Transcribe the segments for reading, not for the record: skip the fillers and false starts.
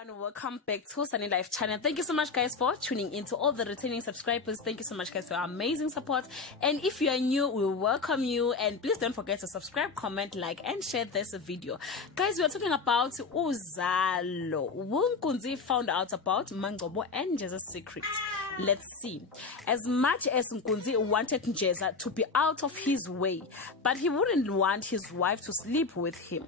everyone, welcome back to Sunny Life channel. Thank you so much guys for tuning in. To all the returning subscribers, thank you so much guys for your amazing support. And if you are new, we welcome you, and please don't forget to subscribe, comment, like and share this video. Guys, we are talking about Uzalo. Nkunzi found out about Mangcobo and Njeza's secret. Let's see. As much as Nkunzi wanted Njeza to be out of his way, but he wouldn't want his wife to sleep with him.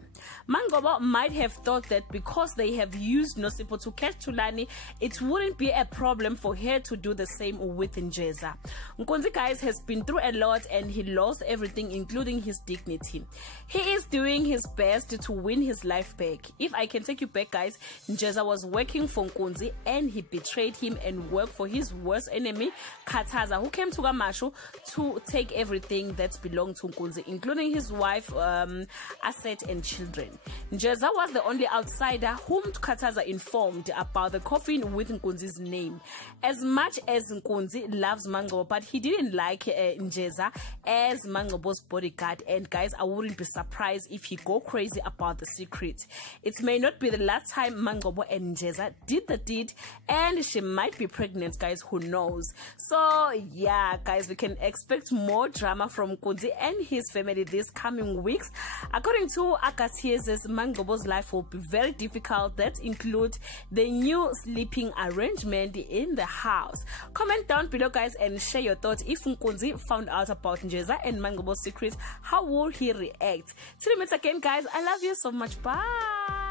Mangcobo might have thought that because they have used Nosipo to catch Tulani, it wouldn't be a problem for her to do the same with Njeza. Nkunzi, guys, has been through a lot and he lost everything, including his dignity. He is doing his best to win his life back. If I can take you back, guys, Njeza was working for Nkunzi and he betrayed him and worked for his worst enemy, Kataza, who came to Gamashu to take everything that belonged to Nkunzi, including his wife, asset and children. Njeza was the only outsider whom Kataza informed about the coffin with Nkunzi's name. As much as Nkunzi loves Mangcobo, but he didn't like Njeza as Mangcobo's bodyguard. And guys, I wouldn't be surprised if he go crazy about the secret. It may not be the last time Mangcobo and Njeza did the deed, and she might be pregnant, guys, who knows. So yeah guys, we can expect more drama from Nkunzi and his family this coming weeks. According to Akasie's, Mangcobo's life will be very difficult. That includes the new sleeping arrangement in the house. Comment down below guys and share your thoughts. If Nkunzi found out about Njeza and Mangcobo's secrets, how will he react? Till we meet again guys, I love you so much. Bye.